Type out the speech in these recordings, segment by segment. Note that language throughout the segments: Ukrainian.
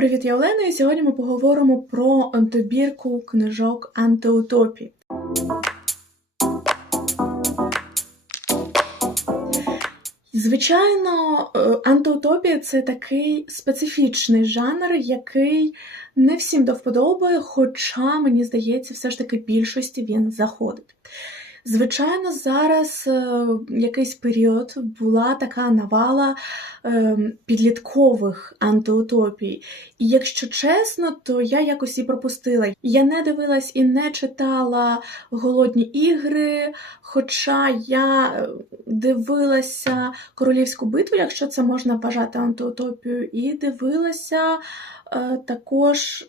Привіт, я Олена, і сьогодні ми поговоримо про добірку книжок антиутопії. Звичайно, е, антиутопія це такий специфічний жанр, який не всім до вподоби, хоча, мені здається, все ж таки більшості він заходить. Звичайно, зараз е, якийсь період була така навала е, підліткових антиутопій. І якщо чесно, то я якось і пропустила. Я не дивилась і не читала голодні ігри, хоча я е, дивилася королівську битву, якщо це можна вважати антиутопією, і дивилася е, також.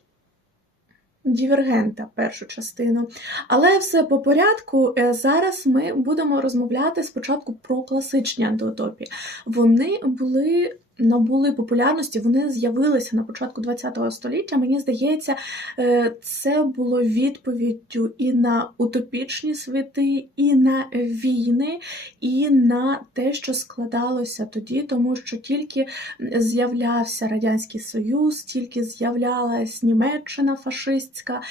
Дівергента першу частину. Але все по порядку. Е, Зараз ми будемо розмовляти спочатку про класичні антиутопії. Вони були набули популярності, вони з'явилися на початку ХХ століття. Мені здається, е, це було відповіддю і на утопічні світи, і на війни, і на те, що складалося тоді, тому що тільки з'являвся Радянський Союз, тільки з'являлась Німеччина фашистська,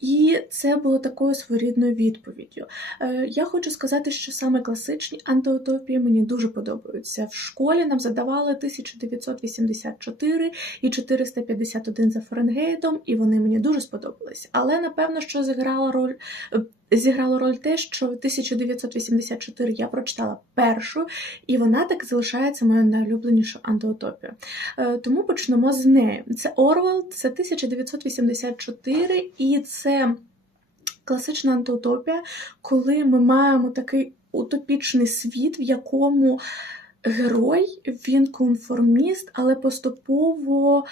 і це було такою своєрідною відповіддю. Е, Я хочу сказати, що саме класичні антиутопії мені дуже подобаються. В школі нам задавали 1984 і 451 за Фаренгейтом, і вони мені дуже сподобались. Але напевно, що зіграла роль. Зіграло роль те, що 1984 я прочитала першу, і вона так залишається моєю найулюбленішою антиутопією. Е, Тому почнемо з неї. Це Орвел, це 1984, і це класична антиутопія, коли ми маємо такий утопічний світ, в якому герой він конформіст, але поступово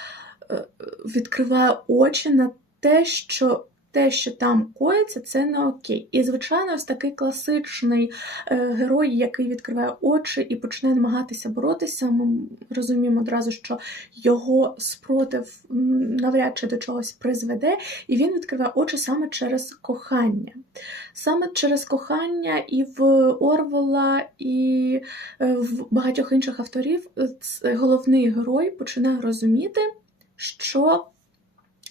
е, відкриває очі на те, що те, що там коїться, це не окей. І, звичайно, ось такий класичний е, герой, який відкриває очі і почне намагатися боротися. Ми розуміємо одразу, що його спротив навряд чи до чогось призведе, і він відкриває очі саме через кохання. Саме через кохання і в Орвела, і е, в багатьох інших авторів е, головний герой починає розуміти, що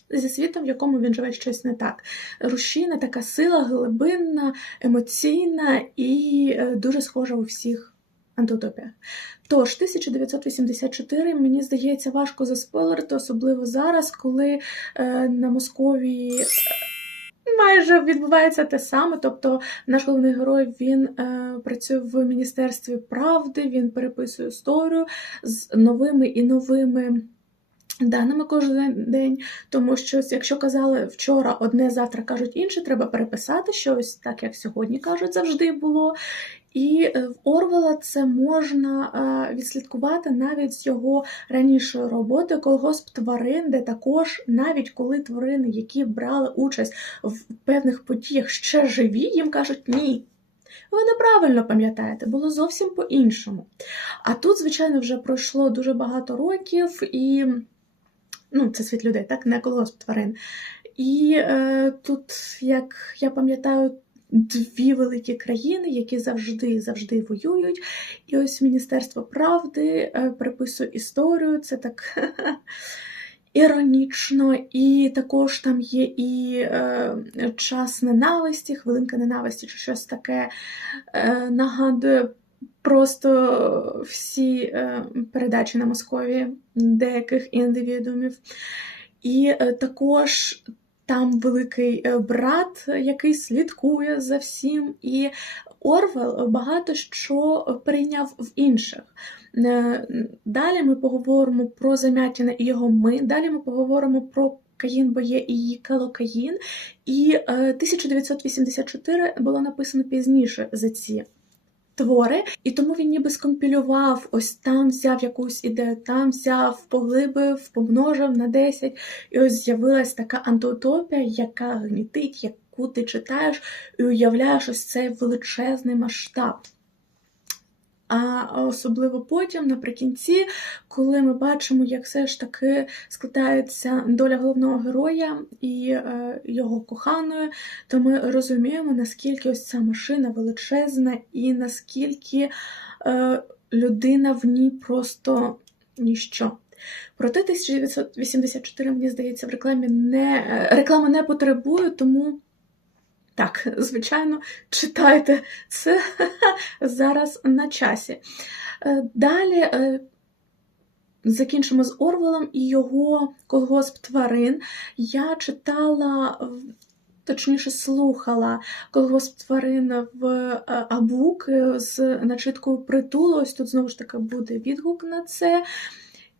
зі світом, в якому він живе щось не так. Рушійна така сила глибинна, емоційна і е, дуже схожа у всіх антиутопіях. Тож, 1984, мені здається, важко заспойлерити, особливо зараз, коли е, на Московії. е, Майже відбувається те саме, тобто наш головний герой він е, працює в міністерстві правди, він переписує історію з новими і новими даними кожен день. Тому що, якщо казали вчора одне, завтра кажуть інше, треба переписати щось, так як сьогодні кажуть, завжди було. І е, в Орвела це можна е, відслідкувати навіть з його ранішої роботи колгосп тварин, де також, навіть коли тварини, які брали участь в певних подіях, ще живі, їм кажуть ні. Ви неправильно пам'ятаєте, було зовсім по-іншому. А тут, звичайно, вже пройшло дуже багато років, і ну, це світ людей, так, не колгосп тварин. І е, тут, як я пам'ятаю, дві великі країни, які завжди завжди воюють. І ось Міністерство правди е, приписує історію. Це так іронічно, і також там є і е, час ненависті, хвилинка ненависті, чи щось таке е, нагадує. Просто всі е, передачі на Москові деяких індивідумів. І е, також там великий е, брат, який слідкує за всім, і Орвел багато що прийняв в інших. Далі ми поговоримо про Замятіна і його ми. Далі ми поговоримо про Каїн Боє і її Калокаїн. І е, 1984 було написано пізніше за ці твори, і тому він ніби скомпілював, ось там взяв якусь ідею, там взяв, поглибив, помножив на 10, і ось з'явилась така антиутопія, яка гнітить, яку ти читаєш і уявляєш ось цей величезний масштаб. А особливо потім, наприкінці, коли ми бачимо, як все ж таки складається доля головного героя і е, його коханої, то ми розуміємо, наскільки ось ця машина величезна, і наскільки е, людина в ній просто ніщо. Проте 1984, мені здається, в рекламі не е, реклама не потребує, тому так, звичайно, читайте це зараз на часі. Е, Далі е, закінчимо з Орвелом і його колгосп тварин. Я читала, точніше, слухала колгосп тварин в е, Абук з начиткою притулу. Ось тут знову ж таки буде відгук на це.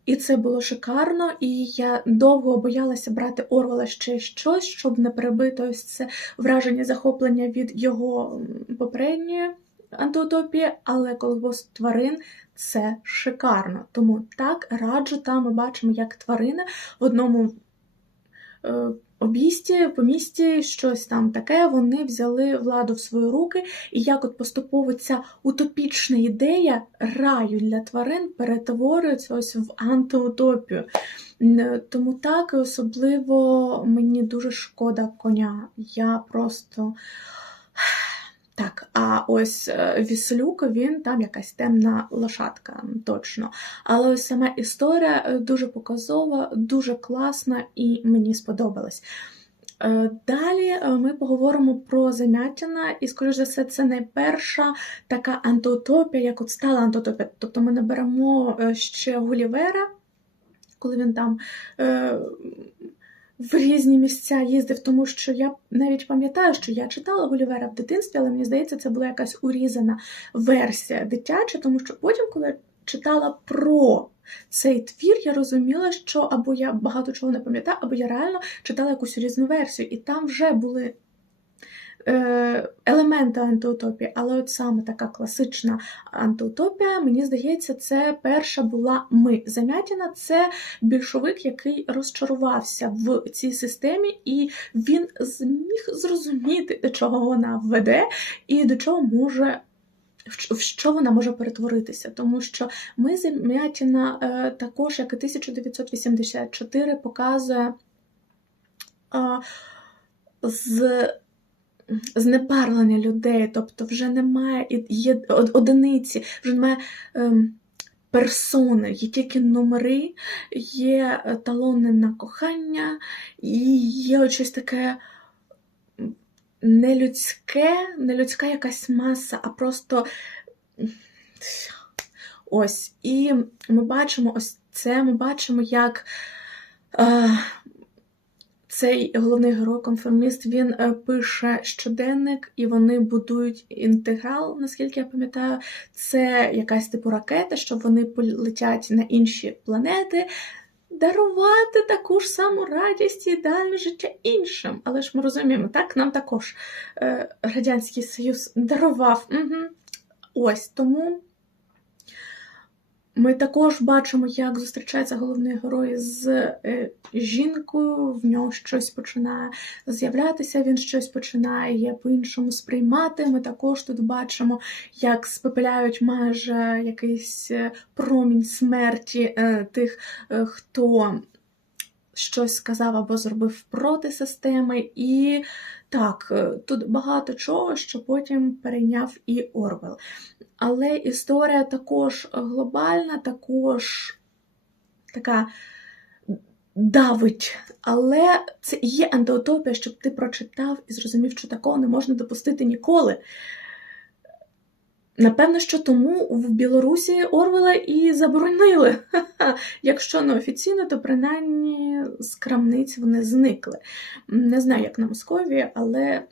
І це було шикарно, і я довго боялася брати Орвела ще щось, щоб не перебити ось це враження захоплення від його попередньої антиутопії, але колгосп тварин це шикарно. Тому так раджу, там ми бачимо, як тварини в одному е, обійсті, помісті, щось там таке, вони взяли владу в свої руки, і як от поступово ця утопічна ідея раю для тварин перетворюється ось в антиутопію. Тому так, і особливо мені дуже шкода коня. Я просто. Так, а ось е, Віслюк, він там якась темна лошадка, точно. Але ось сама історія е, дуже показова, дуже класна і мені сподобалась. Е, Далі ми поговоримо про Замятіна, і, скоріш за все, це не перша така антиутопія, як от стала антиутопія. Тобто ми не беремо е, ще Гулівера, коли він там в різні місця їздив, тому що я навіть пам'ятаю, що я читала Гулівера в дитинстві, але мені здається, це була якась урізана версія дитяча, тому що потім, коли читала про цей твір, я розуміла, що або я багато чого не пам'ятаю, або я реально читала якусь різну версію, і там вже були елементи антиутопії, але от саме така класична антиутопія, мені здається, це перша була ми. Замятіна це більшовик, який розчарувався в цій системі, і він зміг зрозуміти, до чого вона веде, і до чого може. в що вона може перетворитися, тому що ми Замятіна е, також, як і 1984, показує е, з знепарлення людей, тобто вже немає є одиниці, вже немає ем, персони, є тільки номери, є е, талони на кохання, і є щось таке нелюдське, нелюдська якась маса, а просто ось. І ми бачимо ось це, ми бачимо, як. Цей головний герой конформіст він е, пише щоденник, і вони будують інтеграл, наскільки я пам'ятаю, це якась типу ракета, щоб вони полетять на інші планети, дарувати таку ж саму радість і ідеальне життя іншим. Але ж ми розуміємо, так нам також е, Радянський Союз дарував. Угу. Ось тому. Ми також бачимо, як зустрічається головний герой з е, жінкою, в нього щось починає з'являтися, він щось починає по-іншому сприймати. Ми також тут бачимо, як спепеляють майже якийсь е, промінь смерті е, тих, хто щось сказав або зробив проти системи. І так, е, тут багато чого, що потім перейняв і Орвел. Але історія також глобальна, також така давить. Але це є антиутопія, щоб ти прочитав і зрозумів, що такого не можна допустити ніколи. Напевно, що тому в Білорусі Орвела і заборонили. Якщо не офіційно, то принаймні з крамниць вони зникли. Не знаю, як на Московії, але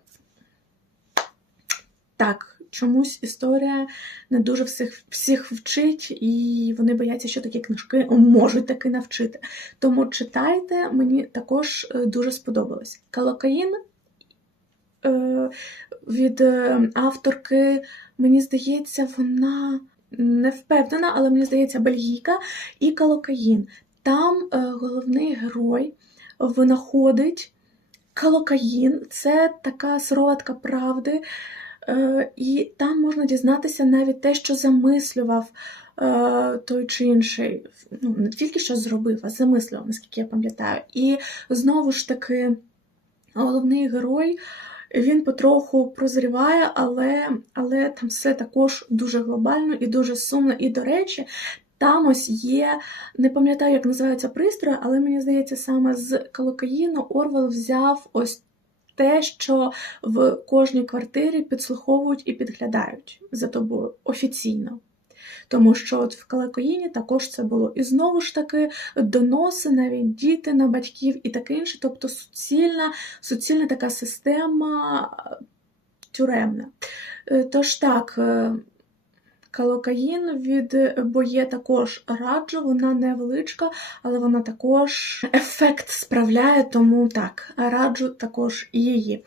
так чомусь історія не дуже всіх, всіх вчить, і вони бояться, що такі книжки можуть таки навчити. Тому читайте, мені також е, дуже сподобалось. Калокаїн від е, авторки, мені здається, вона не впевнена, але мені здається, бельгійка і калокаїн. Там е, головний герой винаходить калокаїн, це така сироватка правди. Е, І там можна дізнатися навіть те, що замислював е, той чи інший, ну, не тільки що зробив, а замислював, наскільки я пам'ятаю. І знову ж таки, головний герой. Він потроху прозріває, але, але там все також дуже глобально і дуже сумно. І, до речі, Там ось є, не пам'ятаю, як називаються пристрої, але мені здається, саме з колокаїну Орвел взяв ось те, що в кожній квартирі підслуховують і підглядають за тобою офіційно. Тому що от в Калакоїні також це було. І знову ж таки доноси, навіть діти на батьків і таке інше. Тобто суцільна, суцільна така система е, тюремна. Е, Тож так, е, калокаїн від боє також раджу, вона невеличка, але вона також ефект справляє, тому так, раджу також її.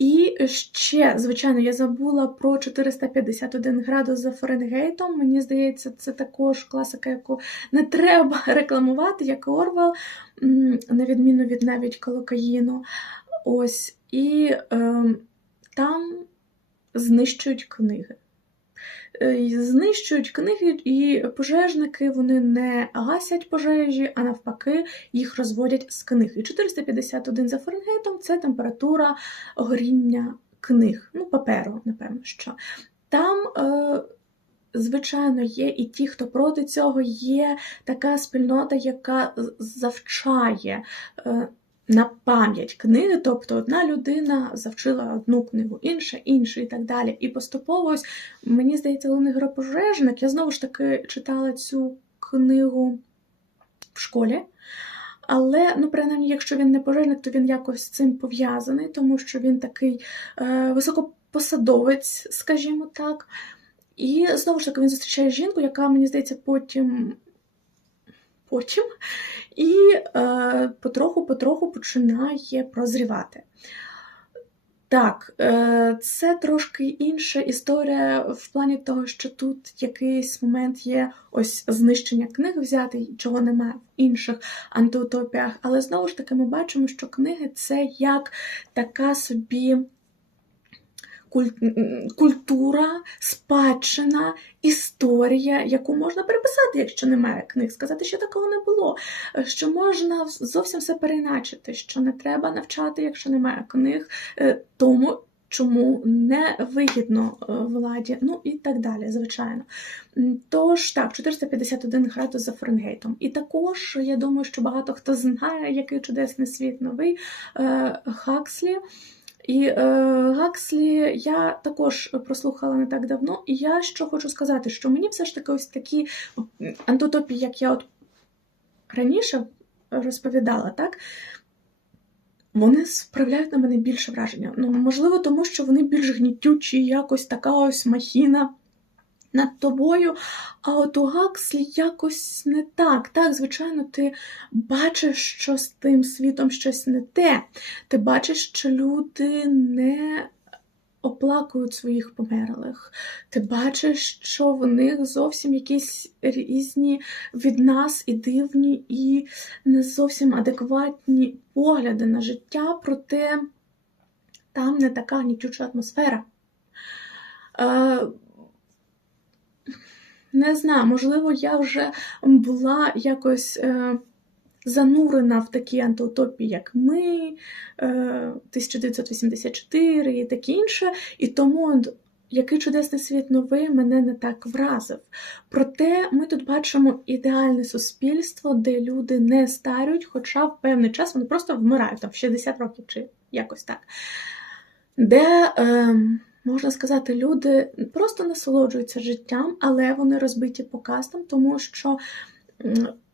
І ще, звичайно, я забула про 451 градус за Фаренгейтом. Мені здається, це також класика, яку не треба рекламувати, як Орвел, на відміну від навіть колокаїну. Ось, і е, там знищують книги. Е, Знищують книги, і пожежники вони не гасять пожежі, а навпаки, їх розводять з книг. І 451 за Фаренгейтом це температура горіння книг, ну, паперу, напевно, що. Там, е, звичайно, є і ті, хто проти цього, є така спільнота, яка завчає. На пам'ять книги, тобто одна людина завчила одну книгу, інша, іншу і так далі. І поступово ось, мені здається, головний геропожежник. Я знову ж таки читала цю книгу в школі. Але, ну, принаймні, якщо він не пожежник, то він якось з цим пов'язаний, тому що він такий е, високопосадовець, скажімо так. І знову ж таки він зустрічає жінку, яка, мені здається, потім потім і е, потроху-потроху починає прозрівати. Так, е, це трошки інша історія в плані того, що тут якийсь момент є ось знищення книг взяти, чого немає в інших антиутопіях. Але знову ж таки, ми бачимо, що книги це як така собі культура, спадщина, історія, яку можна переписати, якщо немає книг, сказати, що такого не було, що можна зовсім все переначити, що не треба навчати, якщо немає книг, е, тому. Чому не вигідно е, владі, ну і так далі, звичайно. Тож так, 451 градус за Фаренгейтом. І також я думаю, що багато хто знає, який чудесний світ новий е, Хакслі. І е, Гакслі я також прослухала не так давно, і я що хочу сказати, що мені все ж таки ось такі антутопії, як я от раніше розповідала, так? Вони справляють на мене більше враження. Ну, можливо, тому що вони більш гнітючі, якось така ось махіна над тобою, а от у Гакслі якось не так. Так, звичайно, ти бачиш, що з тим світом щось не те. Ти бачиш, що люди не оплакують своїх померлих. Ти бачиш, що в них зовсім якісь різні від нас і дивні, і не зовсім адекватні погляди на життя, проте там не така гнітюча атмосфера. Е, не знаю, можливо, я вже була якось е, занурена в такі антиутопії, як ми, е, 1984 і таке інше. І тому який чудесний світ новий мене не так вразив. Проте ми тут бачимо ідеальне суспільство, де люди не старють, хоча в певний час вони просто вмирають там в 60 років чи якось так. Де. Е, можна сказати, люди просто насолоджуються життям, але вони розбиті по кастам, тому що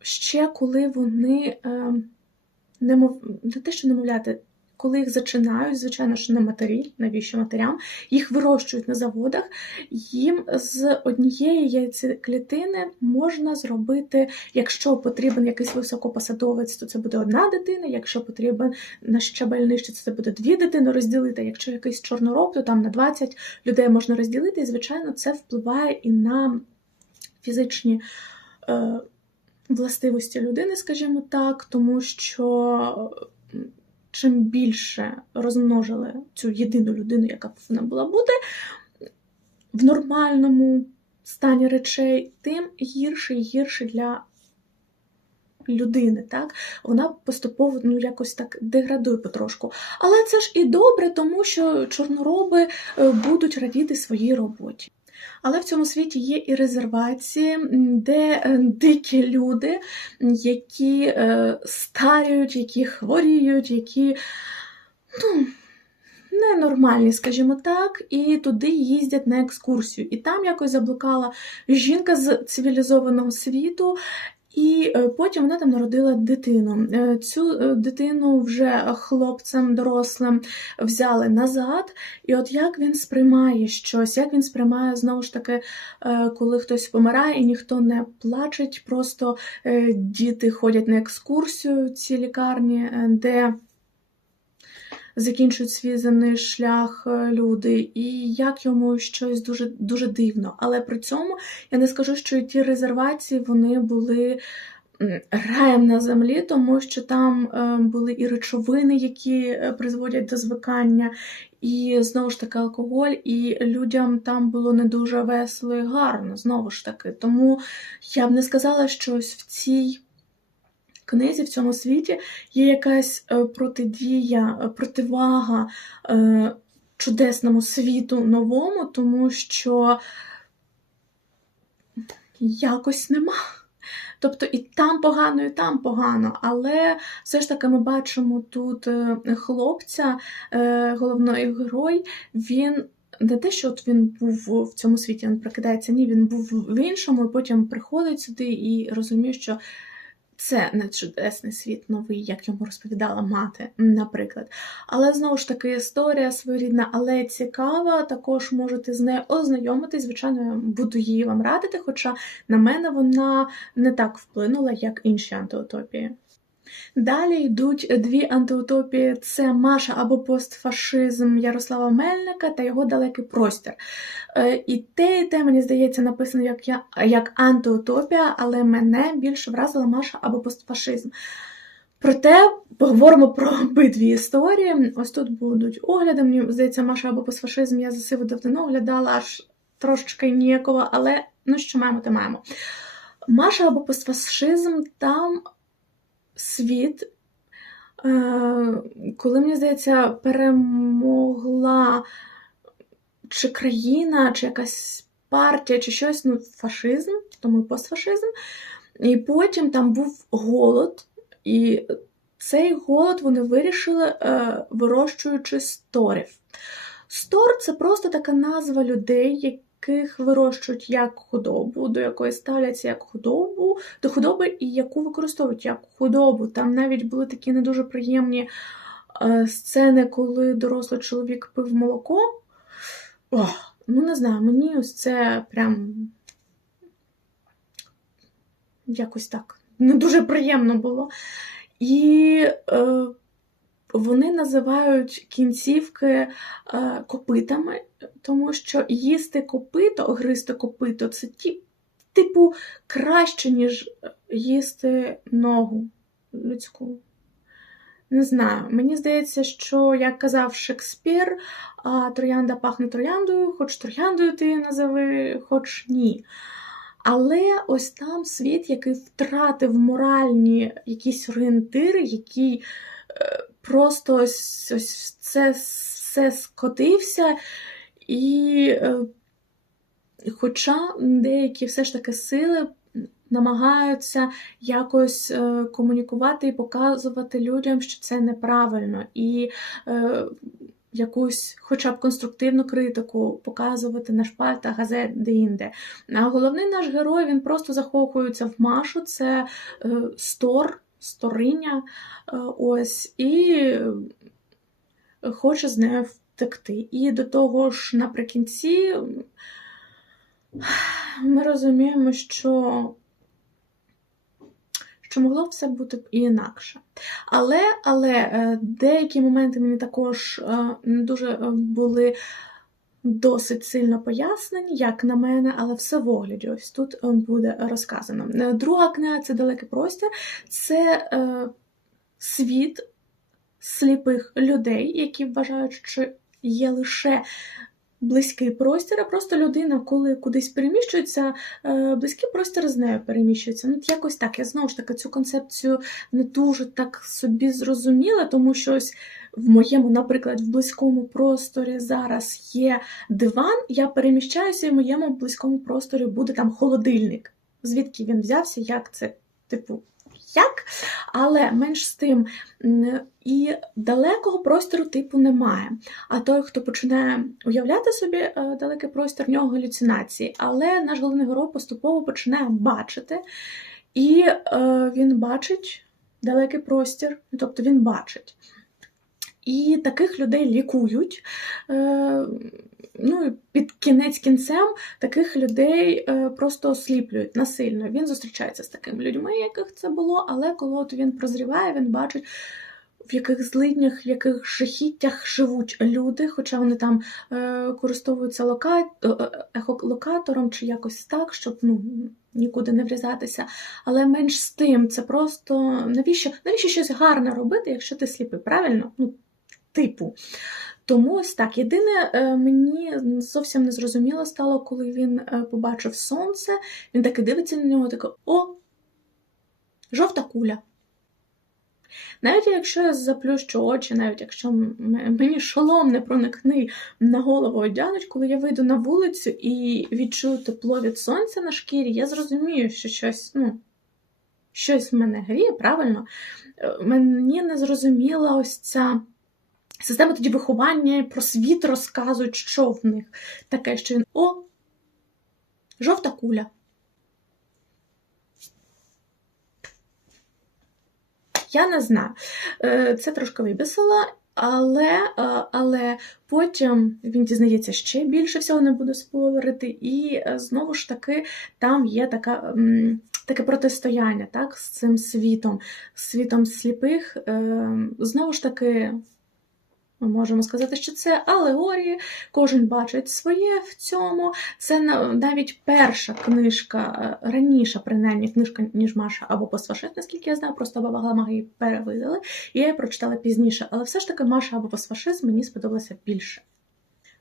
ще коли вони немов не те, що немовляти, коли їх зачинають, звичайно ж, не матері, навіщо матерям, їх вирощують на заводах, їм з однієї яйцеклітини можна зробити, якщо потрібен якийсь високопосадовець, то це буде одна дитина, якщо потрібен на щабельниче, то це буде дві дитини розділити. Якщо якийсь чорнороб, то там на 20 людей можна розділити, і, звичайно, це впливає і на фізичні. Е, Властивості людини, скажімо так, тому що чим більше розмножили цю єдину людину, яка повинна була бути в нормальному стані речей, тим гірше і гірше для людини. так? Вона поступово ну, якось так деградує потрошку. Але це ж і добре, тому що чорнороби е, будуть радіти своїй роботі. Але в цьому світі є і резервації, де е, дикі люди, які е, старіють, які хворіють, які ну, ненормальні, скажімо так, і туди їздять на екскурсію. І там якось заблукала жінка з цивілізованого світу. І е, потім вона там народила дитину. Е, Цю е, дитину вже хлопцем дорослим взяли назад. І от як він сприймає щось, як він сприймає знову ж таки, коли хтось помирає і ніхто не плачеть, просто діти ходять на екскурсію ці лікарні, де закінчують свій земний шлях е, люди, і як йому щось дуже дуже дивно. Але при цьому я не скажу, що ті резервації вони були. Раєм на землі, тому що там е, були і речовини, які е, призводять до звикання, і знову ж таки алкоголь, і людям там було не дуже весело і гарно, знову ж таки. Тому я б не сказала, що ось в цій книзі, в цьому світі є якась е, протидія, е, противага е, чудесному світу новому, тому що якось нема. Тобто і там погано, і там погано, але все ж таки ми бачимо тут хлопця, головний герой, він. Не те, що от він був в цьому світі, він прокидається, ні, він був в іншому, і потім приходить сюди і розуміє, що це не чудесний світ новий, як йому розповідала мати, наприклад. Але знову ж таки історія своєрідна, але цікава. Також можете з нею ознайомитись. Звичайно, буду її вам радити, хоча на мене вона не так вплинула, як інші антиутопії. Далі йдуть дві антиутопії: це Маша або постфашизм Ярослава Мельника та його далекий простір. Е, І те, і те, мені здається, написано як, я, як антиутопія, але мене більше вразила Маша або постфашизм. Проте поговоримо про обидві історії. Ось тут будуть огляди. Мені здається, Маша або постфашизм я за сиву давно оглядала, аж трошечки ніяково, але ну що маємо, то маємо. Маша або постфашизм там світ, е, коли, мені здається, перемогла чи країна, чи якась партія, чи щось, ну, фашизм, тому постфашизм. І потім там був голод, і цей голод вони вирішили, е, вирощуючи сторів. Стор це просто така назва людей, яких вирощують як худобу, до якої ставляться як худобу, до худоби і яку використовують як худобу. Там навіть були такі не дуже приємні е, сцени, коли дорослий чоловік пив молоко. Ох, ну не знаю, мені ось це прям якось так не дуже приємно було. І е, вони називають кінцівки е, копитами, тому що їсти копито, гризти копито це ті, типу краще, ніж їсти ногу людську. Не знаю, мені здається, що, як казав Шекспір, троянда пахне трояндою, хоч трояндою ти її назови, хоч ні. Але ось там світ, який втратив моральні якісь орієнтири, який е, просто ось, ось це все скотився, і е, хоча деякі все ж таки сили намагаються якось е, комунікувати і показувати людям, що це неправильно, і е, якусь, хоча б конструктивну критику показувати на шпальтах газет де-інде. А головний наш герой він просто захоплюється в Машу, це е, стор, сториня, е, ось, і хоче з нею втекти. І до того ж, наприкінці ми розуміємо, що що могло все бути і інакше. Але але е, деякі моменти мені також е, дуже е, були досить сильно пояснені, як на мене, але все в огляді. Ось тут буде розказано. Друга книга це Далекий простір, це е, світ сліпих людей, які вважають, що є лише близький простір, а просто людина, коли кудись переміщується, е, близький простір з нею переміщується. Ну, якось так. Я знову ж таки цю концепцію не дуже так собі зрозуміла, тому що ось в моєму, наприклад, в близькому просторі зараз є диван, я переміщаюся, і в моєму близькому просторі буде там холодильник. Звідки він взявся, як це, типу, як? Але менш з тим і далекого простору типу немає. А той, хто починає уявляти собі е, далекий простір, в нього галюцинації. Але наш головний герой поступово починає бачити, і е, він бачить далекий простір, тобто він бачить. І таких людей лікують. Е, ну, і під кінець кінцем таких людей е, просто осліплюють насильно. Він зустрічається з такими людьми, яких це було, але коли от він прозріває, він бачить. В яких злиднях, в яких жахіттях живуть люди, хоча вони там е, користуються лока... е, ехолокатором чи якось так, щоб ну, нікуди не врізатися. Але менш з тим, це просто навіщо навіщо щось гарне робити, якщо ти сліпий? Правильно? Ну, типу. Тому ось так. Єдине, е, мені зовсім не зрозуміло стало, коли він е, побачив сонце, він таки дивиться на нього, такий, о, жовта куля. Навіть якщо я заплющу очі, навіть якщо мені шолом не проникне на голову одягнуть, коли я вийду на вулицю і відчую тепло від сонця на шкірі, я зрозумію, що щось, ну, щось в мене гріє, правильно? Е, Мені не зрозуміла ось ця. Система тоді виховання про світ розказують, що в них таке, що він о, жовта куля. Я не знаю. Е, Це трошки вибісило, але, е, але потім він дізнається ще більше всього, не буду спойлерити, і е, знову ж таки там є така. Таке протистояння так, з цим світом, світом сліпих. Знову ж таки, ми можемо сказати, що це алегорії, кожен бачить своє в цьому. Це на- навіть перша книжка, е, раніша, принаймні, книжка, ніж Маша або Посфашист, наскільки я знаю, просто баба Гламага її перевидали. Я її прочитала пізніше, але все ж таки Маша або Посфашист мені сподобалася більше.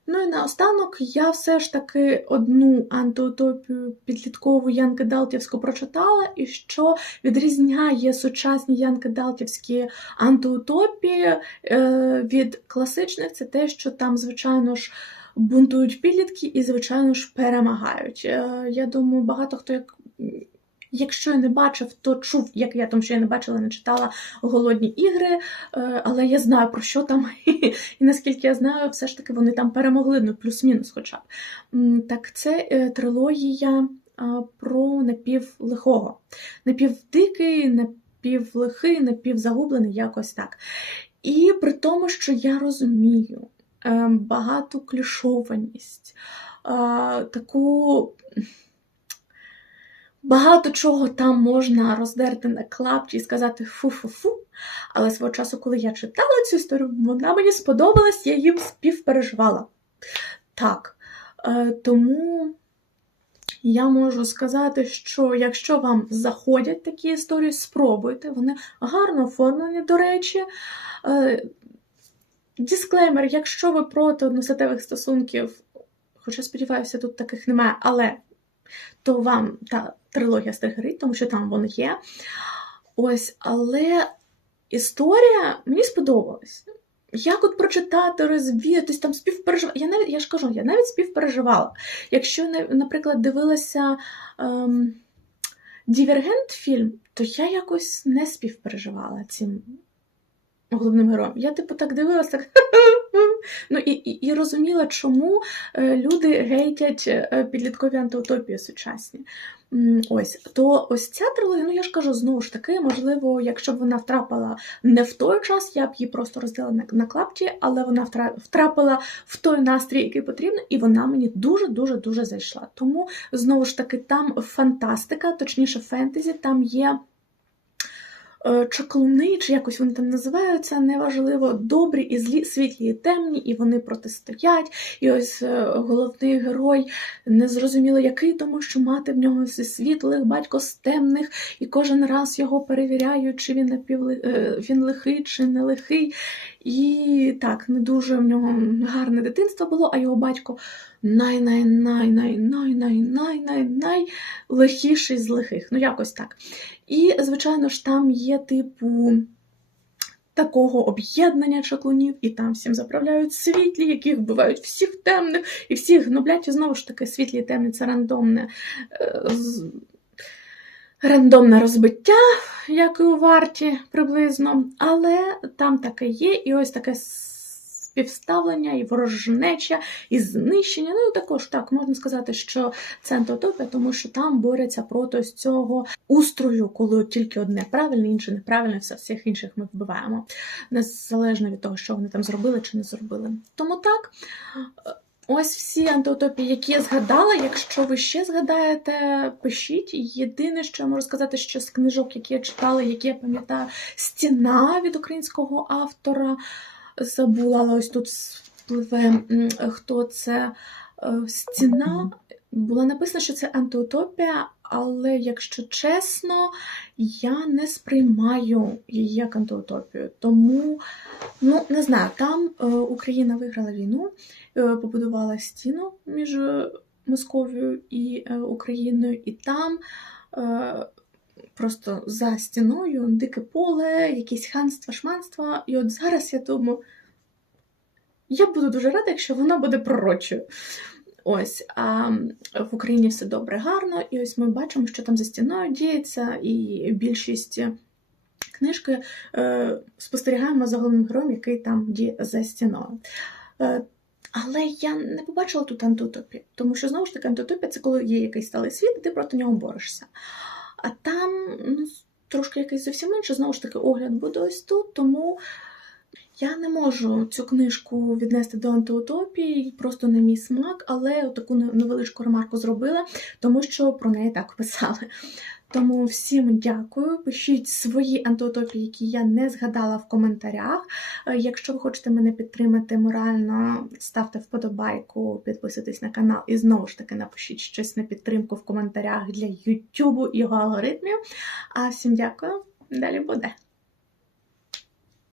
Ну і наостанок я все ж таки одну антиутопію підліткову Янки Далтівську прочитала, і що відрізняє сучасні Янки Далтівські антиутопії е, від класичних, це те, що там, звичайно ж, бунтують підлітки і, звичайно ж, перемагають. Е, Я думаю, багато хто як. Якщо я не бачив, то чув, як я, тому що я не бачила, не читала голодні ігри, е, але я знаю про що там, і наскільки я знаю, все ж таки вони там перемогли, ну плюс-мінус хоча б. Так, це е, трилогія про напівлихого. Напівдикий, напівлихий, напівзагублений, якось так. І при тому, що я розумію е, багату клішованість, е, таку. Багато чого там можна роздерти на клапті і сказати фу-фу-фу. Але свого часу, коли я читала цю історію, вона мені сподобалась, я їм співпереживала. Так, е, тому я можу сказати, що якщо вам заходять такі історії, спробуйте. Вони гарно оформлені, до речі. Е, Дисклеймер, якщо ви проти односятевих стосунків, хоча сподіваюся, тут таких немає, але то вам та трилогія стригерить, тому що там вони є. Ось, але історія мені сподобалась. Як от прочитати, розвіятись, там співпереживати. Я навіть я ж кажу, я навіть співпереживала. Якщо, наприклад, дивилася ем, Дівергент фільм, то я якось не співпереживала цим головним героєм. Я, типу, так дивилася, так. ну, і, і, і розуміла, чому е, люди гейтять е, підліткові антиутопії сучасні. Ось, то ось ця трилогія, ну я ж кажу, знову ж таки, можливо, якщо б вона втрапила не в той час, я б її просто роздала на, на клапті, але вона втрапила в той настрій, який потрібно, і вона мені дуже-дуже дуже зайшла. Тому знову ж таки, там фантастика, точніше, фентезі, там є. Е, Чаклуни, чи якось вони там називаються, неважливо, добрі і злі, світлі і темні, і вони протистоять. І ось е, головний герой не зрозуміло який, тому що мати в нього зі світлих, батько з темних, і кожен раз його перевіряють, чи він напівли... е, він лихий, чи не лихий. І так, не дуже в нього гарне дитинство було, а його батько най-най-най-най-най-най-най-най лихіший з лихих. Ну, якось так. І, звичайно ж, там є типу. Такого об'єднання чаклунів, і там всім заправляють світлі, які вбивають всіх темних, і всіх гноблять, і знову ж таки, світлі і темні це рандомне, е, рандомне розбиття, як і у варті приблизно. Але там таке є, і ось таке співставлення, і ворожнеча, і знищення. Ну також так можна сказати, що це антиутопія, тому що там борються проти ось цього устрою, коли тільки одне правильне, інше неправильне, все всіх інших ми вбиваємо, незалежно від того, що вони там зробили чи не зробили. Тому так. Ось всі антиутопії, які я згадала. Якщо ви ще згадаєте, пишіть. Єдине, що я можу сказати, що з книжок, які я читала, які я пам'ятаю, стіна від українського автора забула, але ось тут спливе хто це Е, стіна. Була написано, що це антиутопія, але якщо чесно, я не сприймаю її як антиутопію. Тому, ну не знаю, там е, Україна виграла війну, побудувала стіну між е, Московією і е, Україною, і там. Е, Просто за стіною дике поле, якісь ханства, шманства. І от зараз я думаю, я буду дуже рада, якщо вона буде пророчою. Ось, а в Україні все добре, гарно, і ось ми бачимо, що там за стіною діється, і більшість книжки е, спостерігаємо за головним героєм, який там діє за стіною. Е, але я не побачила тут антиутопію, тому що знову ж таки антиутопія це коли є якийсь сталий світ, і ти проти нього борешся. А там ну, трошки якийсь зовсім інший, знову ж таки, огляд буде ось тут, тому я не можу цю книжку віднести до антиутопії, просто не мій смак, але таку невеличку ремарку зробила, тому що про неї так писали. Тому всім дякую. Пишіть свої антиутопії, які я не згадала в коментарях. Е, Якщо ви хочете мене підтримати морально, ставте вподобайку, підписуйтесь на канал і знову ж таки напишіть щось на підтримку в коментарях для YouTube і його алгоритмів. А всім дякую. Далі буде.